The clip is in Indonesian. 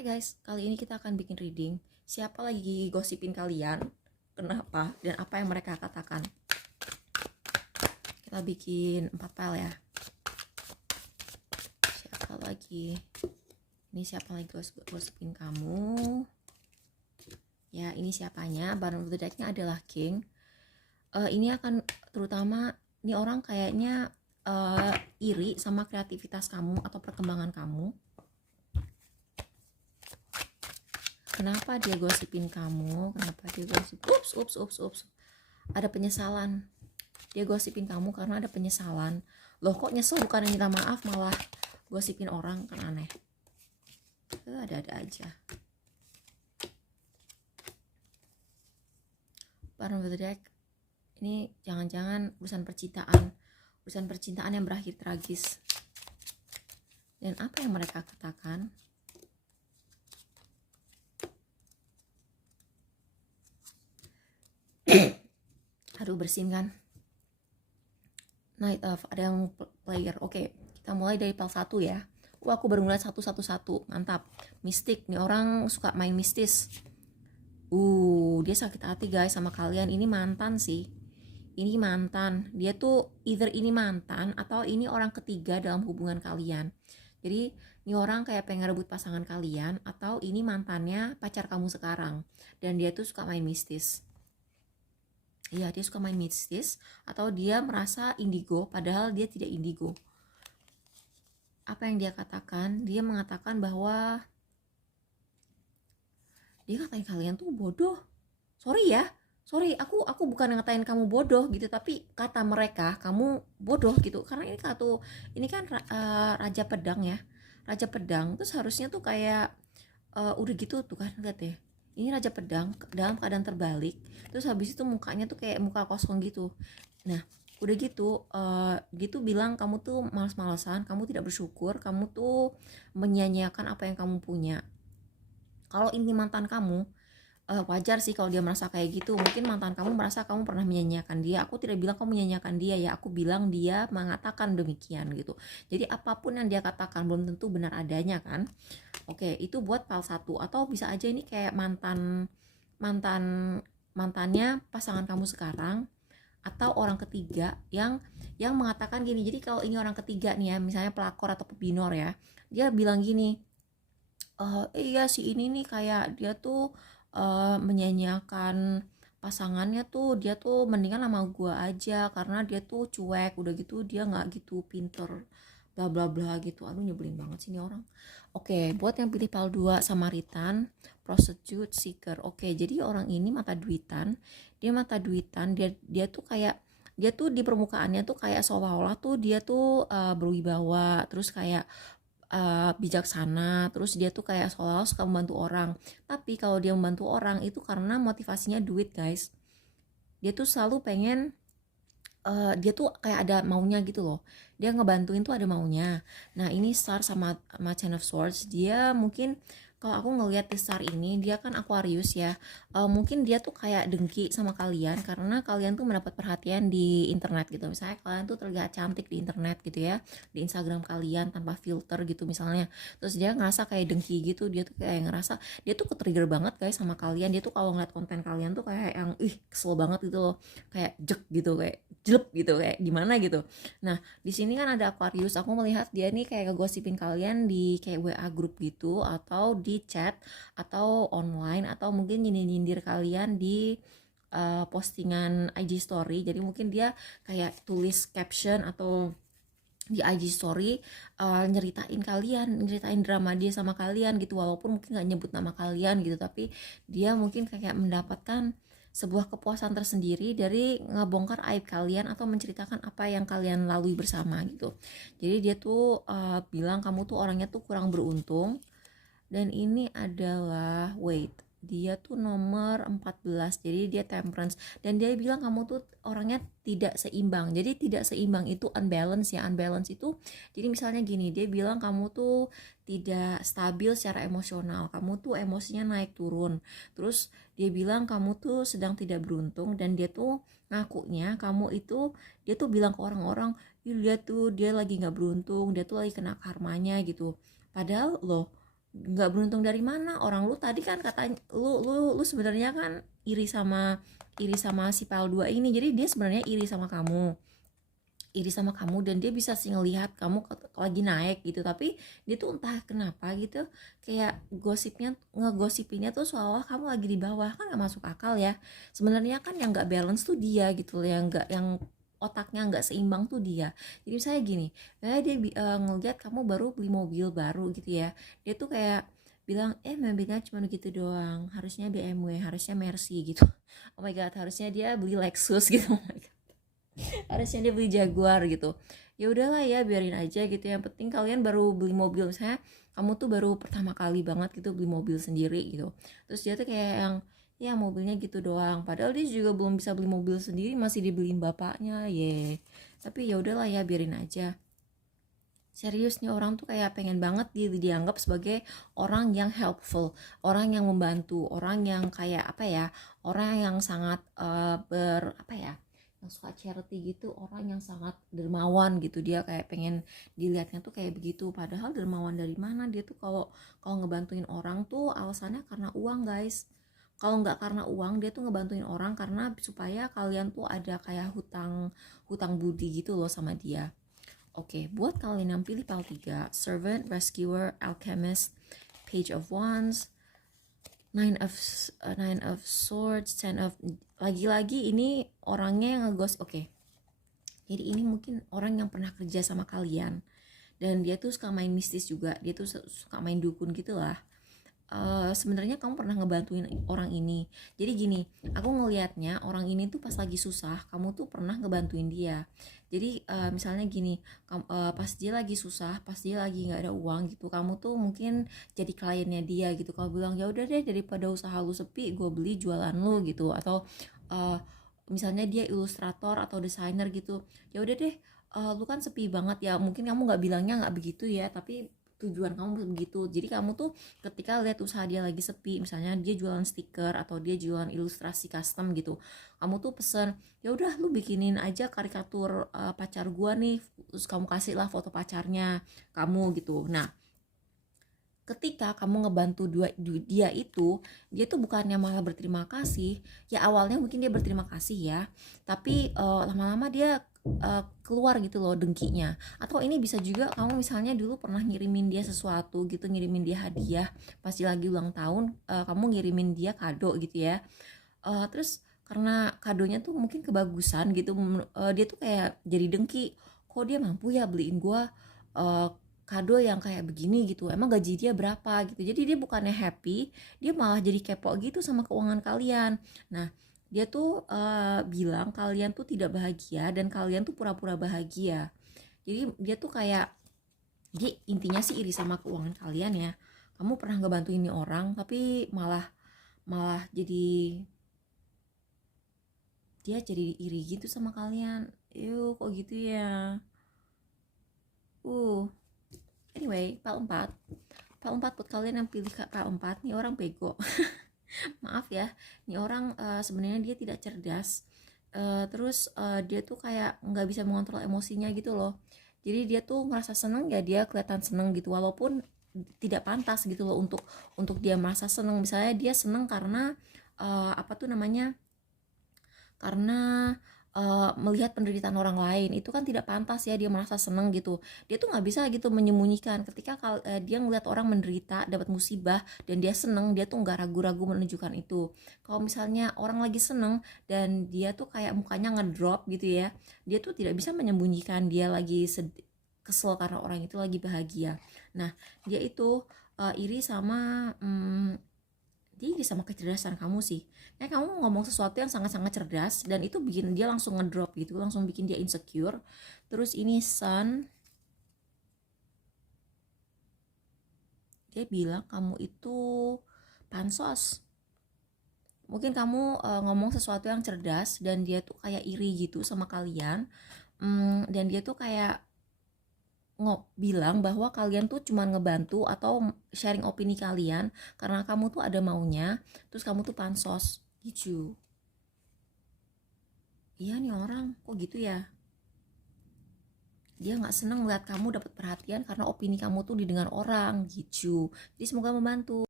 Hai guys, kali ini kita akan bikin reading. Siapa lagi gosipin kalian? Kenapa? Dan apa yang mereka katakan? Kita bikin 4 file ya. Siapa lagi? Ini siapa lagi gosipin kamu? Ya, ini siapanya? Bottom of the deck-nya adalah King. Ini akan terutama ini orang kayaknya iri sama kreativitas kamu atau perkembangan kamu. Kenapa dia gosipin kamu? Kenapa dia gosip? Ups. Ada penyesalan. Dia gosipin kamu karena ada penyesalan. Loh, kok nyesel bukan minta maaf malah gosipin orang, kan aneh. Ada-ada aja. Bottom of the deck. Ini jangan-jangan urusan percintaan yang berakhir tragis. Dan apa yang mereka katakan? Aduh, bersin kan. Knight of, ada yang player. Oke, kita mulai dari pal 1 ya. Aku baru ngeliat satu. Mantap. Mistik, nih orang suka main mistis. Dia sakit hati guys sama kalian. Ini mantan sih. Ini mantan. Dia tuh either ini mantan atau ini orang ketiga dalam hubungan kalian. Jadi ini orang kayak pengen rebut pasangan kalian, atau ini mantannya pacar kamu sekarang. Dan dia tuh suka main mistis. Iya, dia suka main mistis, atau dia merasa indigo padahal dia tidak indigo. Apa yang dia katakan? Dia mengatakan bahwa dia ngatain kalian tuh bodoh. Sorry, aku bukan ngatain kamu bodoh gitu, tapi kata mereka kamu bodoh gitu. Karena ini kan raja pedang ya. Raja pedang tuh seharusnya tuh kayak udah gitu tuh kan, lihat deh. Ini raja pedang dalam keadaan terbalik, terus habis itu mukanya tuh kayak muka kosong gitu. Nah, udah gitu bilang kamu tuh malas-malasan, kamu tidak bersyukur, kamu tuh menyia-nyiakan apa yang kamu punya. Kalau ini mantan kamu, wajar sih kalau dia merasa kayak gitu. Mungkin mantan kamu merasa kamu pernah menyanyiakan dia. Aku tidak bilang kamu menyanyiakan dia ya, aku bilang dia mengatakan demikian gitu. Jadi apapun yang dia katakan belum tentu benar adanya kan. Oke, itu buat pal 1. Atau bisa aja ini kayak mantannya pasangan kamu sekarang, atau orang ketiga yang mengatakan gini. Jadi kalau ini orang ketiga nih ya, misalnya pelakor atau pebinor ya, dia bilang gini, iya si ini nih kayak dia tuh menyanyiakan pasangannya tuh, dia tuh mendingan sama gua aja karena dia tuh cuek, udah gitu dia nggak gitu pinter, bla bla bla gitu. Aduh, nyebelin banget sih ini orang. Oke, buat yang pilih pal 2, Samaritan, prostitute, seeker. Oke, jadi orang ini mata duitan, dia tuh kayak, dia tuh di permukaannya tuh kayak seolah-olah tuh dia tuh berwibawa, terus kayak bijaksana, terus dia tuh kayak seolah-olah suka membantu orang. Tapi kalau dia membantu orang itu karena motivasinya duit guys. Dia tuh selalu pengen, dia tuh kayak ada maunya gitu loh. Dia ngebantuin tuh ada maunya. Nah, ini Star sama Ten of Swords, dia mungkin, kalau aku ngelihat di Star ini, dia kan Aquarius ya. Mungkin dia tuh kayak dengki sama kalian karena kalian tuh mendapat perhatian di internet gitu. Misalnya kalian tuh terlihat cantik di internet gitu ya, di Instagram kalian tanpa filter gitu misalnya. Terus dia ngerasa kayak dengki gitu. Dia tuh kayak ngerasa, dia tuh ketrigger banget guys sama kalian. Dia tuh kalau ngeliat konten kalian tuh kayak yang kesel banget gitu loh. Kayak jek gitu, kayak jelek gitu, kayak gimana gitu. Nah, di sini kan ada Aquarius. Aku melihat dia nih kayak ngegosipin kalian di kayak WA grup gitu, atau di chat, atau online, atau mungkin nyindir kalian di postingan IG story. Jadi mungkin dia kayak tulis caption atau di IG story, nyeritain drama dia sama kalian gitu, walaupun mungkin nggak nyebut nama kalian gitu, tapi dia mungkin kayak mendapatkan sebuah kepuasan tersendiri dari ngebongkar aib kalian atau menceritakan apa yang kalian lalui bersama gitu. Jadi dia tuh bilang kamu tuh orangnya tuh kurang beruntung. Dan ini adalah dia tuh nomor 14, jadi dia temperance. Dan dia bilang kamu tuh orangnya tidak seimbang. Jadi tidak seimbang itu unbalance ya. Unbalance itu, jadi misalnya gini, dia bilang kamu tuh tidak stabil secara emosional, kamu tuh emosinya naik turun. Terus dia bilang kamu tuh sedang tidak beruntung, dan dia tuh ngakunya kamu itu, dia tuh bilang ke orang-orang, lihat tuh dia lagi nggak beruntung, dia tuh lagi kena karmanya gitu. Padahal loh, nggak beruntung dari mana? Orang lu tadi kan katanya lu sebenarnya kan iri sama si pal 2 ini. Jadi dia sebenarnya iri sama kamu dan dia bisa sih ngelihat kamu lagi naik gitu, tapi dia tuh entah kenapa gitu kayak ngegosipinnya tuh seolah kamu lagi di bawah. Kan nggak masuk akal ya. Sebenarnya kan yang nggak balance tuh dia gitu loh, yang otaknya nggak seimbang tuh dia. Jadi saya gini, dia ngeliat kamu baru beli mobil baru gitu ya, dia tuh kayak bilang mobilnya cuma gitu doang, harusnya BMW, harusnya Mercy gitu. Oh my god, harusnya dia beli Lexus gitu. Oh my god, harusnya dia beli Jaguar gitu. Ya udahlah ya, biarin aja gitu, yang penting kalian baru beli mobil, misalnya kamu tuh baru pertama kali banget gitu beli mobil sendiri gitu, terus dia tuh kayak yang ya mobilnya gitu doang, padahal dia juga belum bisa beli mobil sendiri, masih dibeliin bapaknya tapi ya udahlah ya, biarin aja. Serius nih orang tuh kayak pengen banget dianggap sebagai orang yang helpful, orang yang membantu, orang yang kayak apa ya, orang yang sangat apa ya, yang suka charity gitu, orang yang sangat dermawan gitu. Dia kayak pengen dilihatnya tuh kayak begitu, padahal dermawan dari mana? Dia tuh kalau kalau ngebantuin orang tuh alasannya karena uang, guys. Kalau nggak karena uang, dia tuh ngebantuin orang karena supaya kalian tuh ada kayak hutang hutang budi gitu loh sama dia. Oke, buat kalian yang pilih PAL 3, Servant, Rescuer, Alchemist, Page of Wands, Nine of Swords, Ten of, lagi-lagi ini orangnya yang ngeghost. Oke. Jadi ini mungkin orang yang pernah kerja sama kalian dan dia tuh suka main mistis juga, dia tuh suka main dukun gitu lah. Sebenarnya kamu pernah ngebantuin orang ini. Jadi gini, aku ngelihatnya orang ini tuh pas lagi susah, kamu tuh pernah ngebantuin dia. Jadi misalnya gini, pas dia lagi susah, pas dia lagi nggak ada uang gitu, kamu tuh mungkin jadi kliennya dia gitu. Kalau bilang ya udah deh, daripada usaha lu sepi, gue beli jualan lu gitu. Atau uh, misalnya dia ilustrator atau desainer gitu, ya udah deh, lu kan sepi banget ya, mungkin kamu nggak bilangnya nggak begitu ya, tapi tujuan kamu begitu. Jadi kamu tuh ketika lihat usaha dia lagi sepi, misalnya dia jualan stiker atau dia jualan ilustrasi custom gitu, kamu tuh pesen, ya udah lu bikinin aja karikatur pacar gua nih, terus kamu kasih lah foto pacarnya kamu gitu. Nah, ketika kamu ngebantu dia itu, dia tuh bukannya malah berterima kasih. Ya awalnya mungkin dia berterima kasih ya, tapi lama-lama dia keluar gitu loh dengkinya. Atau ini bisa juga kamu misalnya dulu pernah ngirimin dia sesuatu gitu, ngirimin dia hadiah pas dia lagi ulang tahun, kamu ngirimin dia kado gitu ya. Terus karena kadonya tuh mungkin kebagusan gitu, dia tuh kayak jadi dengki, kok dia mampu ya beliin gua uh, kado yang kayak begini gitu, emang gaji dia berapa gitu. Jadi dia bukannya happy, dia malah jadi kepo gitu sama keuangan kalian. Nah, dia tuh bilang kalian tuh tidak bahagia dan kalian tuh pura-pura bahagia. Jadi dia tuh kayak, dia intinya sih iri sama keuangan kalian ya. Kamu pernah ngebantuin ini orang tapi malah malah dia jadi iri gitu sama kalian. Yuk, kok gitu ya. uh Anyway, PAL 4. PAL 4 buat kalian yang pilih PAL 4, nih orang bego. Maaf ya, nih orang sebenarnya dia tidak cerdas. Terus dia tuh kayak nggak bisa mengontrol emosinya gitu loh. Jadi dia tuh merasa seneng ya, dia kelihatan seneng gitu, walaupun tidak pantas gitu loh untuk dia merasa seneng. Misalnya dia seneng karena apa tuh namanya, karena melihat penderitaan orang lain, itu kan tidak pantas ya, dia merasa seneng gitu. Dia tuh nggak bisa gitu menyembunyikan ketika dia ngeliat orang menderita dapat musibah dan dia seneng, dia tuh nggak ragu-ragu menunjukkan itu. Kalau misalnya orang lagi seneng dan dia tuh kayak mukanya ngedrop gitu ya, dia tuh tidak bisa menyembunyikan dia lagi kesel karena orang itu lagi bahagia. Nah, dia itu iri sama tinggi sama kecerdasan kamu sih. Kayak kamu ngomong sesuatu yang sangat-sangat cerdas dan itu bikin dia langsung ngedrop gitu, langsung bikin dia insecure. Terus ini Sun, dia bilang kamu itu pansos. Mungkin kamu ngomong sesuatu yang cerdas dan dia tuh kayak iri gitu sama kalian. Dan dia tuh kayak bilang bahwa kalian tuh cuma ngebantu atau sharing opini kalian karena kamu tuh ada maunya, terus kamu tuh pansos gitu. Iya nih orang kok gitu ya. dia nggak seneng melihat kamu dapat perhatian karena opini kamu tuh didengar orang gitu. Jadi semoga membantu.